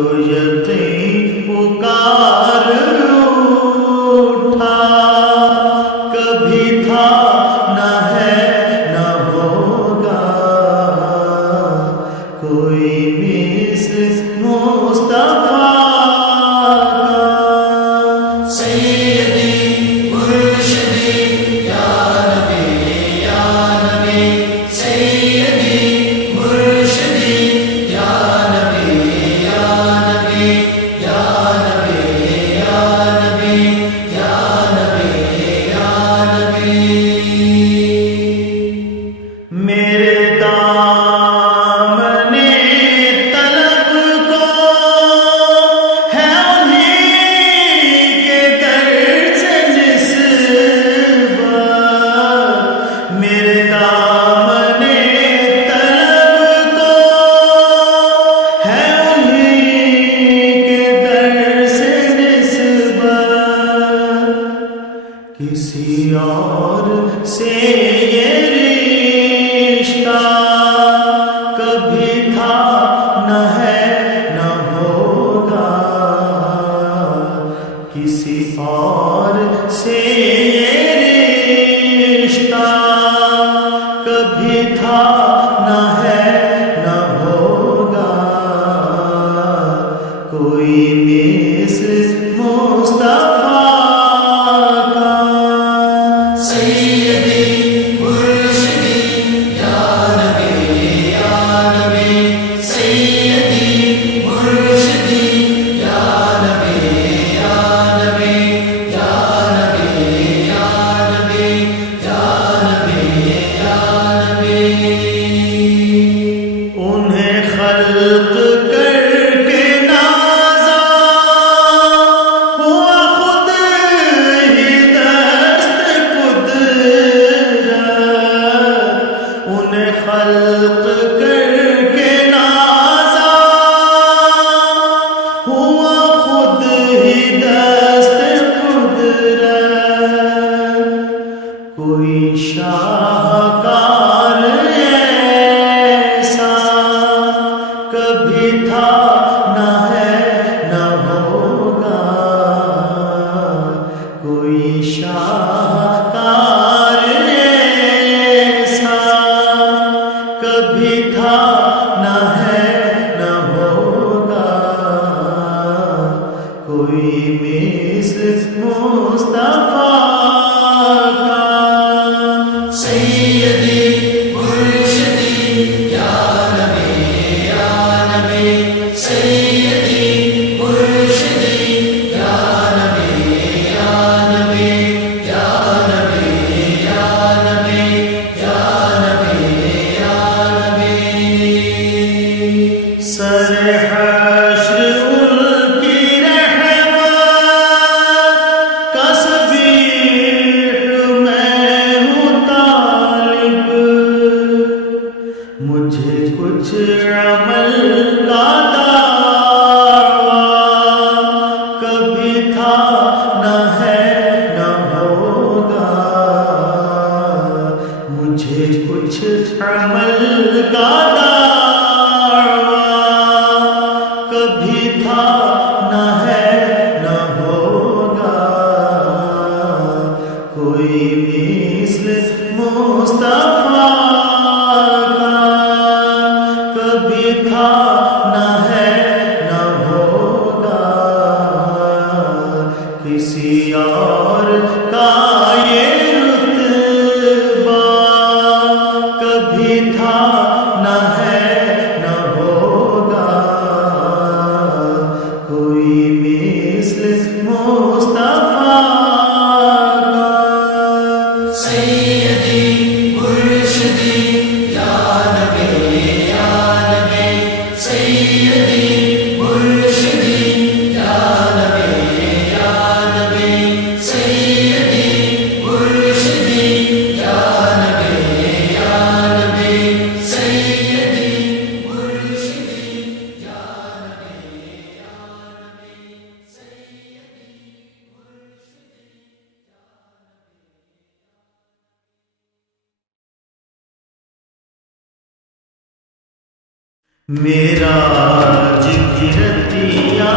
تو یقین پکار اٹھا، کبھی تھا نہ ہے نہ ہوگا کوئی مثل مصطفیٰ کا۔ سیدی مرشدی یا نبی یا نبی، سیدی مرشدی یا نبی یا نبی یا نبی یا نبی یا نبی یا نبی۔ میرے دامن طلب کو ہے انہیں کے در سے نسبت، میرے دامن طلب کو ہے انہیں کے در سے نسبت، کسی اور سے یہ رشتہ کبھی تھا نہ ہے نہ ہوگا، کسی اور سے یہ رشتہ کبھی تھا نہ ہے نہ ہوگا کوئی مثل مصطفیٰ کا۔ سیدی مرشدی یا نبی یا نبی، سیدی مرشدی یا نبی یا نبی یا نبی یا نبی یا نبی یا نبی۔ انہیں خلق کر کے نازا ہوا خود ہی دست قدرت، انہیں خلق کر کے نازا ہوا خود ہی دست قدرت، کوئی شاہکار ایسا کبھی تھا نہ ہے نہ ہوگا، کوئی شاہکار ایسا کبھی تھا نہ ہے نہ ہوگا کوئی مثل مصطفیٰ کا۔ سیدی مرشدی یا نبی یا نبی، سیدی مرشدی یا نبی یا نبی یا نبی یا نبی یا نبی یا نبی۔ سر حشر ان کی رحمت کا سبیح میں ہوں طالب، مجھے کچھ عمل کا دعویٰ کبھی تھا نہ ہے نہ ہوگا، مجھے کچھ عمل کا دعویٰ کبھی تھا نہ ہے نہ ہوگا کوئی مثل مصطفیٰ کا، کبھی تھا نہ ہے نہ ہوگا کسی اور کا یہ رتبہ، کبھی تھا نہ ہے نہ ہوگا کوئی مثل مصطفیٰ کا۔ سیدی مرشدی یا نبی یا نبی، سیدی مرشدی یا نبی یا نبی، سیدی مرشدی یا نبی یا نبی، سیدی مرشدی یا نبی یا نبی، سیدی معراج کی رتیا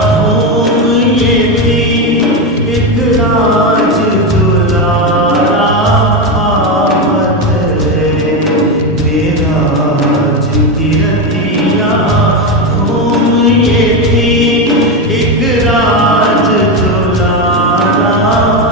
دھوم یہ تھی، ایک راج جو لایا آمد ہے۔ معراج کی رتیا دھوم یہ تھی، ایک راج جو لایا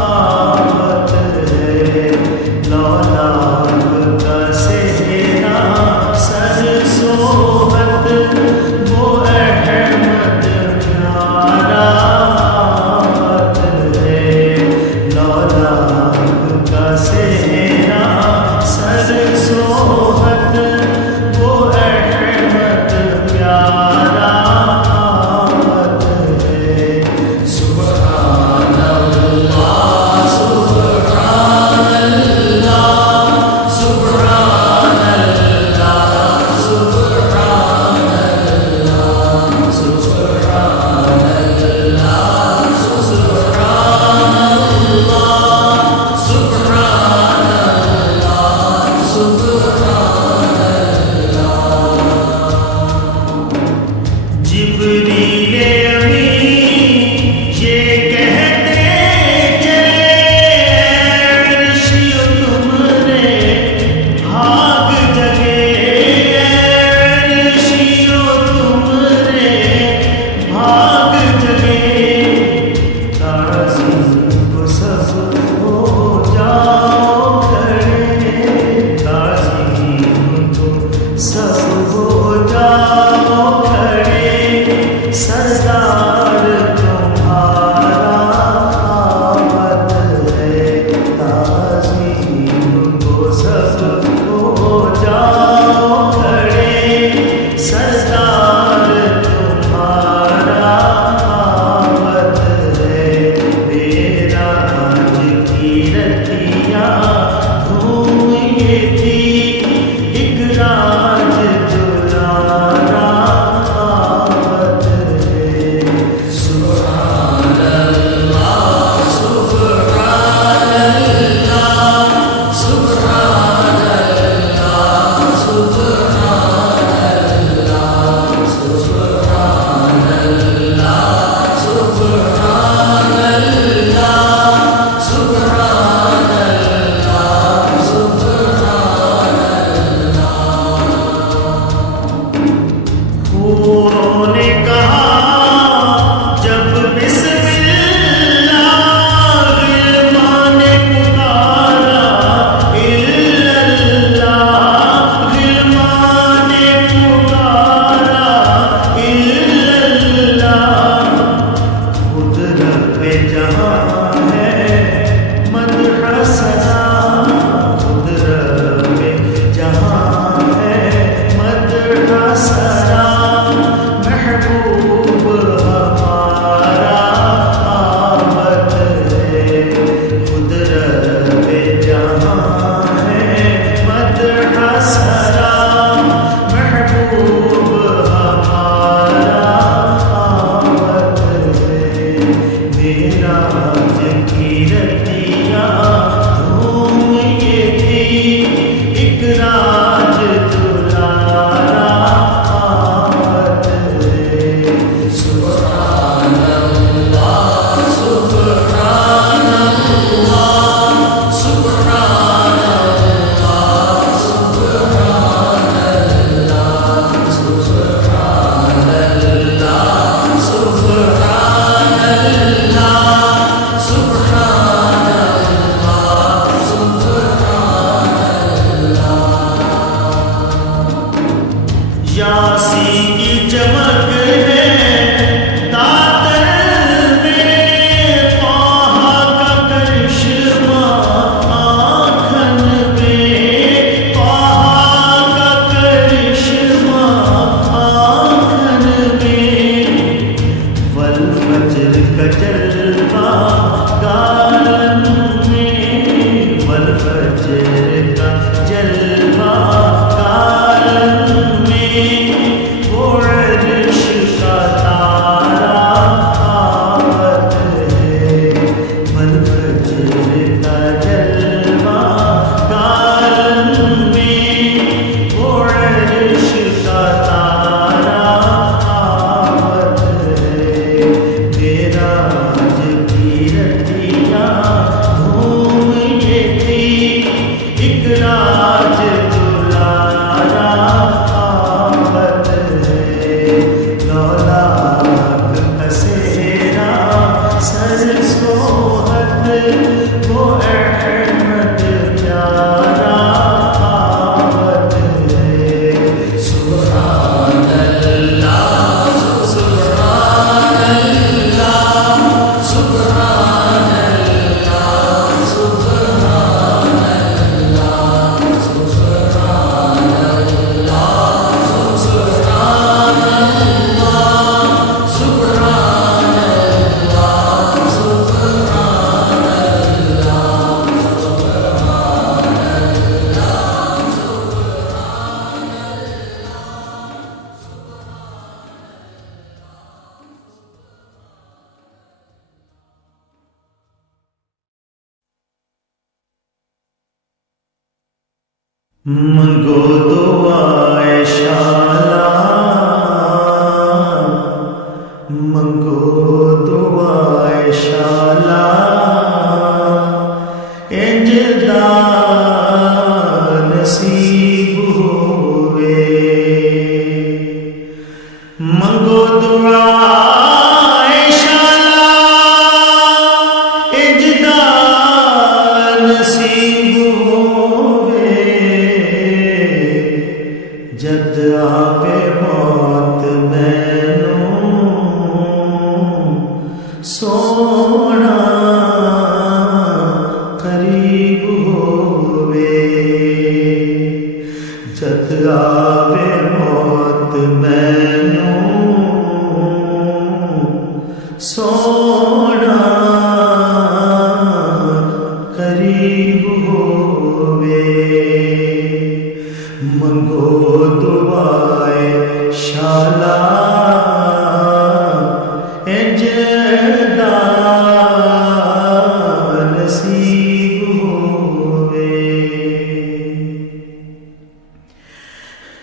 آمد ہے۔ لولاب کا صحرا سر صحبت وہ احمد پیارا منگو دعائے شالا منگو دعائے شالا انج دا نصیب ہوئے منگو دعائے شالا انج دا نصیب ہوئے جد آوے موت سونا قریب ہوئے جد آوے موت سونا قریب ہوئے منگو دعائے شالا انج دا نصیب ہوئے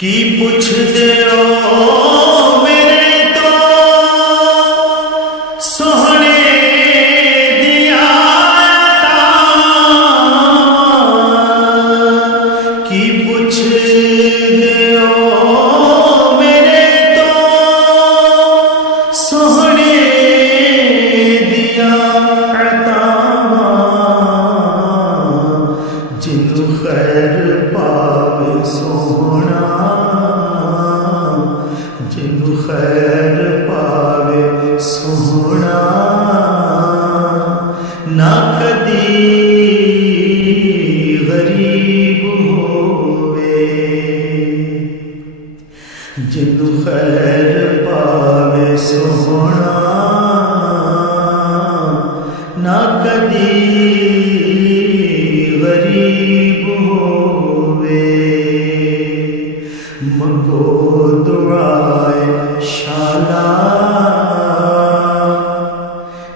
کی پوچھ دے میرے تو سوہنے دیا کی پوچھ دے میرے تو سوہنے دیا عطا جن خیر پاوے سونا جن خیر پاوے سونا نہ کدی غریب ہوئے جن خیر پاوے سونا نہ کدی غریب ہوئے منگو دعائے شالا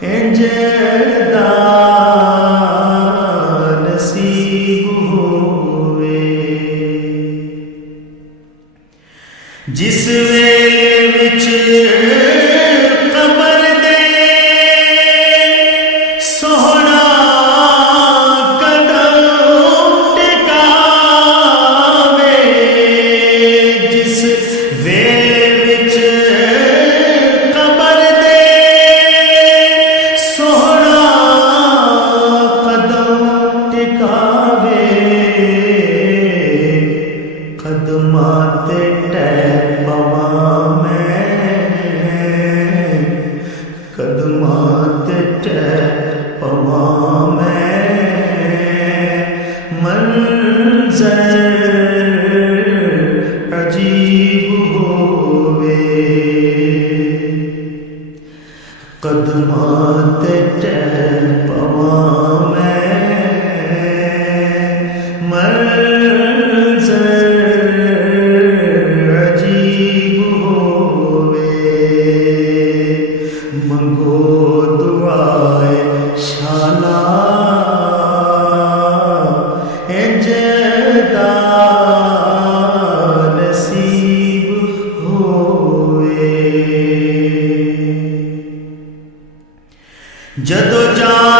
انج دا نصیب ہوئے جس ویلے وچ قبر دے سونا قدم ٹکاوے جس ویلے وچ قبر دے سونا قدم ٹکاوے قدماں تے ٹہل پواں میں قدماں تے ٹہل پواں میں منظر عجیب ہوئے قدماں تے ٹہل پواں میں منظر عجیب ہوئے منگو دعائے شالا انج دا نصیب ہوئے جدو جان